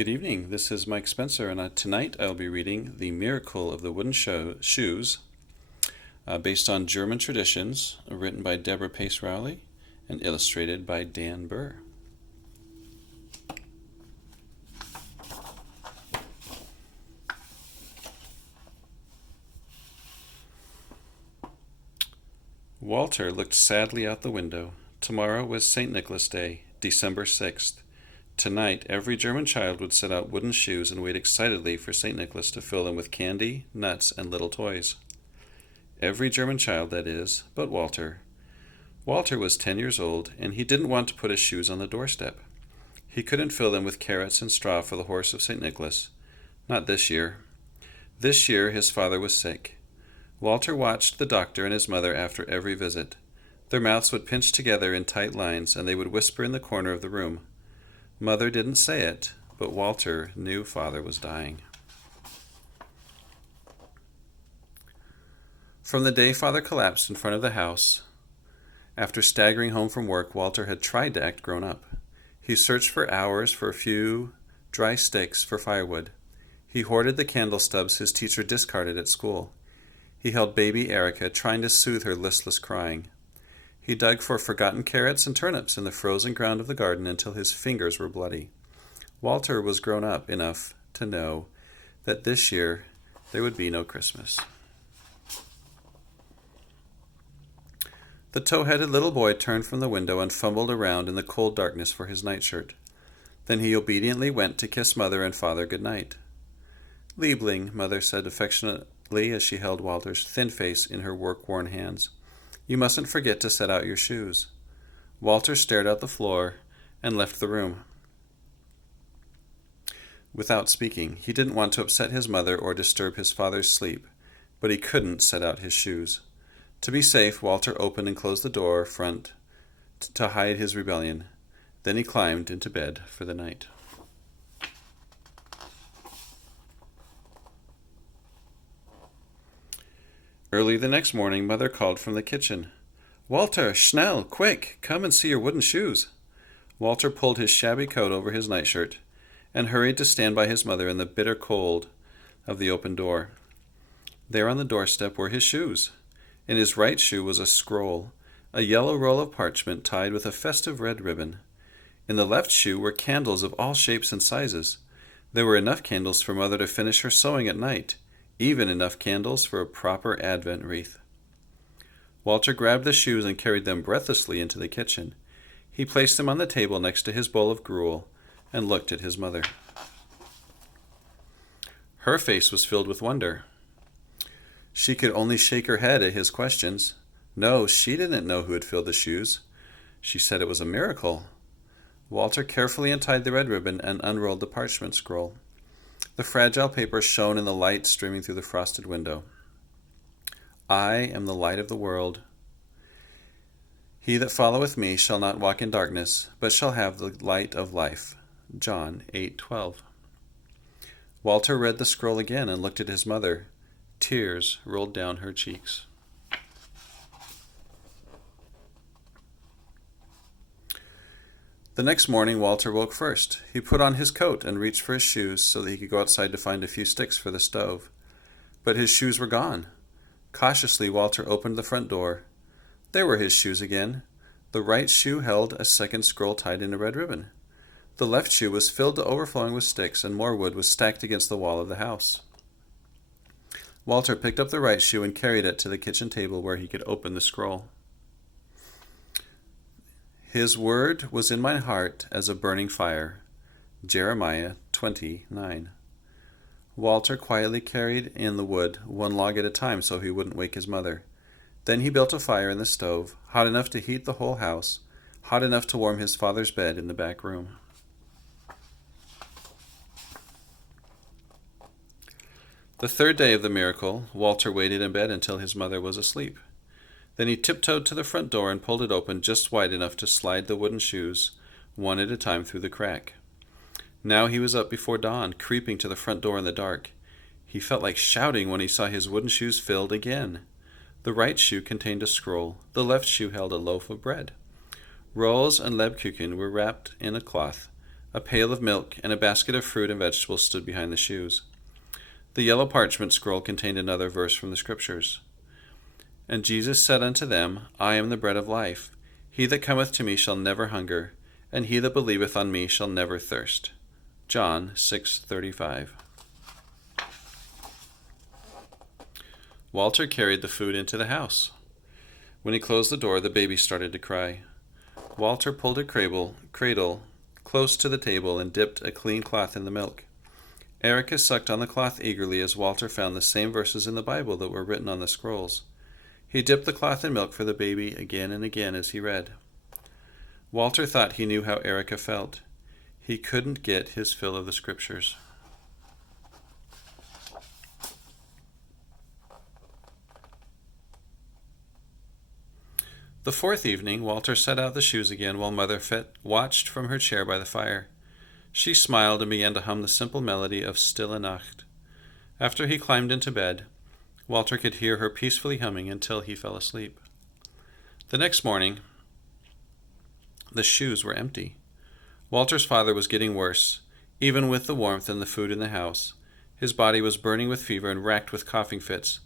Good evening. This is Mike Spencer, and tonight I'll be reading The Miracle of the Wooden Shoes, based on German traditions, written by Deborah Rowley and illustrated by Dan Burr. Walter looked sadly out the window. Tomorrow was St. Nicholas Day, December 6th. Tonight, every German child would set out wooden shoes and wait excitedly for St. Nicholas to fill them with candy, nuts, and little toys. Every German child, that is, but Walter. Walter was 10 years old, and he didn't want to put his shoes on the doorstep. He couldn't fill them with carrots and straw for the horse of St. Nicholas. Not this year. This year his father was sick. Walter watched the doctor and his mother after every visit. Their mouths would pinch together in tight lines, and they would whisper in the corner of the room. Mother didn't say it, but Walter knew father was dying. From the day father collapsed in front of the house, after staggering home from work, Walter had tried to act grown up. He searched for hours for a few dry sticks for firewood. He hoarded the candle stubs his teacher discarded at school. He held baby Erica, trying to soothe her listless crying. He dug for forgotten carrots and turnips in the frozen ground of the garden until his fingers were bloody. Walter was grown up enough to know that this year there would be no Christmas. The tow-headed little boy turned from the window and fumbled around in the cold darkness for his nightshirt. Then he obediently went to kiss Mother and Father good night. "Liebling," Mother said affectionately as she held Walter's thin face in her work-worn hands. "You mustn't forget to set out your shoes." Walter stared at the floor and left the room. Without speaking, he didn't want to upset his mother or disturb his father's sleep, but he couldn't set out his shoes. To be safe, Walter opened and closed the door front to hide his rebellion. Then he climbed into bed for the night. Early the next morning, Mother called from the kitchen. "Walter, schnell, quick, come and see your wooden shoes." Walter pulled his shabby coat over his nightshirt and hurried to stand by his mother in the bitter cold of the open door. There on the doorstep were his shoes. In his right shoe was a scroll, a yellow roll of parchment tied with a festive red ribbon. In the left shoe were candles of all shapes and sizes. There were enough candles for Mother to finish her sewing at night, even enough candles for a proper Advent wreath. Walter grabbed the shoes and carried them breathlessly into the kitchen. He placed them on the table next to his bowl of gruel and looked at his mother. Her face was filled with wonder. She could only shake her head at his questions. No, she didn't know who had filled the shoes. She said it was a miracle. Walter carefully untied the red ribbon and unrolled the parchment scroll. The fragile paper shone in the light streaming through the frosted window. "I am the light of the world. He that followeth me shall not walk in darkness, but shall have the light of life." John 8:12. Walter read the scroll again and looked at his mother. Tears rolled down her cheeks. The next morning, Walter woke first. He put on his coat and reached for his shoes so that he could go outside to find a few sticks for the stove. But his shoes were gone. Cautiously, Walter opened the front door. There were his shoes again. The right shoe held a second scroll tied in a red ribbon. The left shoe was filled to overflowing with sticks, and more wood was stacked against the wall of the house. Walter picked up the right shoe and carried it to the kitchen table where he could open the scroll. "His word was in my heart as a burning fire." Jeremiah 20:9. Walter quietly carried in the wood, one log at a time so he wouldn't wake his mother. Then he built a fire in the stove, hot enough to heat the whole house, hot enough to warm his father's bed in the back room. The third day of the miracle, Walter waited in bed until his mother was asleep. Then he tiptoed to the front door and pulled it open just wide enough to slide the wooden shoes, one at a time, through the crack. Now he was up before dawn, creeping to the front door in the dark. He felt like shouting when he saw his wooden shoes filled again. The right shoe contained a scroll. The left shoe held a loaf of bread. Rolls and Lebkuchen were wrapped in a cloth. A pail of milk and a basket of fruit and vegetables stood behind the shoes. The yellow parchment scroll contained another verse from the Scriptures. And Jesus said unto them, I am the bread of life. He that cometh to me shall never hunger, and he that believeth on me shall never thirst. John 6:35. Walter carried the food into the house. When he closed the door, the baby started to cry. Walter pulled a cradle close to the table and dipped a clean cloth in the milk. Erica sucked on the cloth eagerly as Walter found the same verses in the Bible that were written on the scrolls. He dipped the cloth in milk for the baby again and again as he read. Walter thought he knew how Erica felt. He couldn't get his fill of the Scriptures. The fourth evening, Walter set out the shoes again while Mother watched from her chair by the fire. She smiled and began to hum the simple melody of Stille Nacht. After he climbed into bed, Walter could hear her peacefully humming until he fell asleep. The next morning, the shoes were empty. Walter's father was getting worse, even with the warmth and the food in the house. His body was burning with fever and racked with coughing fits.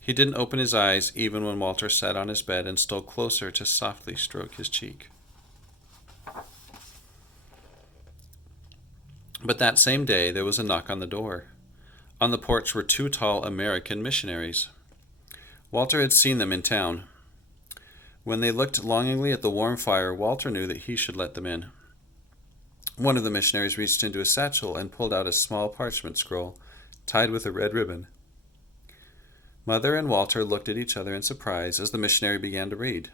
He didn't open his eyes even when Walter sat on his bed and stole closer to softly stroke his cheek. But that same day there was a knock on the door. On the porch were two tall American missionaries. Walter had seen them in town. When they looked longingly at the warm fire, Walter knew that he should let them in. One of the missionaries reached into his satchel and pulled out a small parchment scroll tied with a red ribbon. Mother and Walter looked at each other in surprise as the missionary began to read.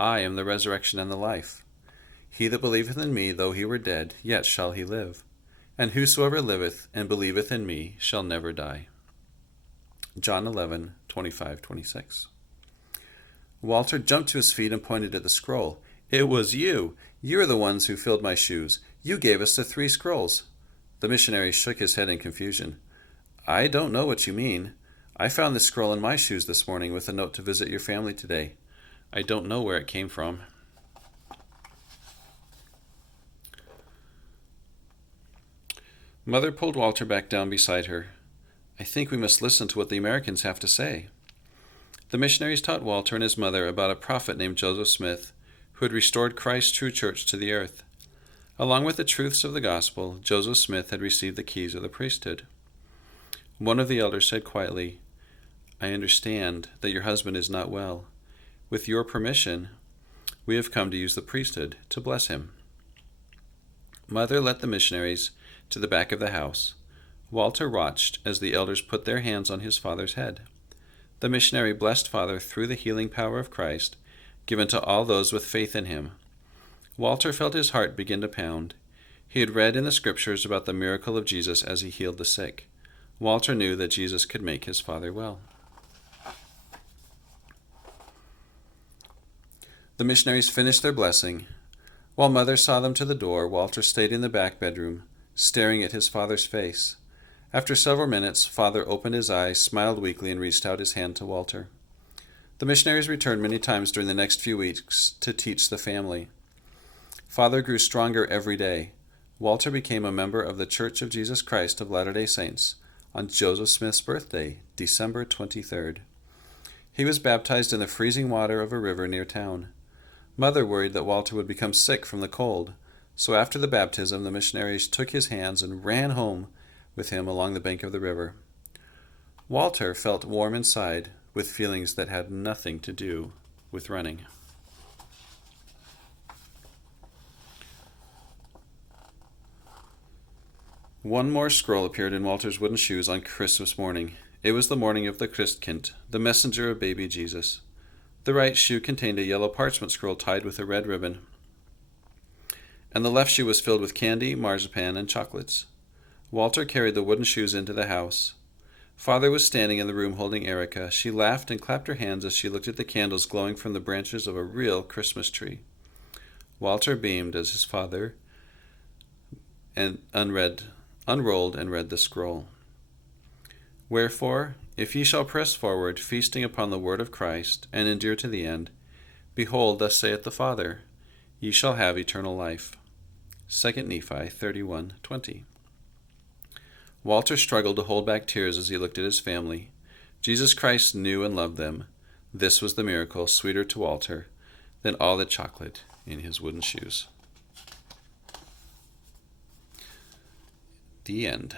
I am the resurrection and the life. He that believeth in me, though he were dead, yet shall he live. And whosoever liveth and believeth in me shall never die. John 11:25-26. Walter jumped to his feet and pointed at the scroll. It was you! You are the ones who filled my shoes. You gave us the 3 scrolls. The missionary shook his head in confusion. I don't know what you mean. I found this scroll in my shoes this morning with a note to visit your family today. I don't know where it came from. Mother pulled Walter back down beside her. I think we must listen to what the Americans have to say. The missionaries taught Walter and his mother about a prophet named Joseph Smith, who had restored Christ's true church to the earth. Along with the truths of the gospel, Joseph Smith had received the keys of the priesthood. One of the elders said quietly, I understand that your husband is not well. With your permission, we have come to use the priesthood to bless him. Mother led the missionaries to the back of the house. Walter watched as the elders put their hands on his father's head. The missionary blessed Father through the healing power of Christ, given to all those with faith in him. Walter felt his heart begin to pound. He had read in the Scriptures about the miracle of Jesus as he healed the sick. Walter knew that Jesus could make his father well. The missionaries finished their blessing. While Mother saw them to the door, Walter stayed in the back bedroom, staring at his father's face. After several minutes, Father opened his eyes, smiled weakly, and reached out his hand to Walter. The missionaries returned many times during the next few weeks to teach the family. Father grew stronger every day. Walter became a member of the Church of Jesus Christ of Latter-day Saints on Joseph Smith's birthday, December 23rd. He was baptized in the freezing water of a river near town. Mother worried that Walter would become sick from the cold, so after the baptism, the missionaries took his hands and ran home with him along the bank of the river. Walter felt warm inside with feelings that had nothing to do with running. One more scroll appeared in Walter's wooden shoes on Christmas morning. It was the morning of the Christkind, the messenger of baby Jesus. The right shoe contained a yellow parchment scroll tied with a red ribbon, and the left shoe was filled with candy, marzipan, and chocolates. Walter carried the wooden shoes into the house. Father was standing in the room holding Erica. She laughed and clapped her hands as she looked at the candles glowing from the branches of a real Christmas tree. Walter beamed as his father unrolled and read the scroll. Wherefore, if ye shall press forward, feasting upon the word of Christ, and endure to the end, behold, thus saith the Father, ye shall have eternal life. 2 Nephi 31:20. Walter struggled to hold back tears as he looked at his family. Jesus Christ knew and loved them. This was the miracle, sweeter to Walter than all the chocolate in his wooden shoes. The end.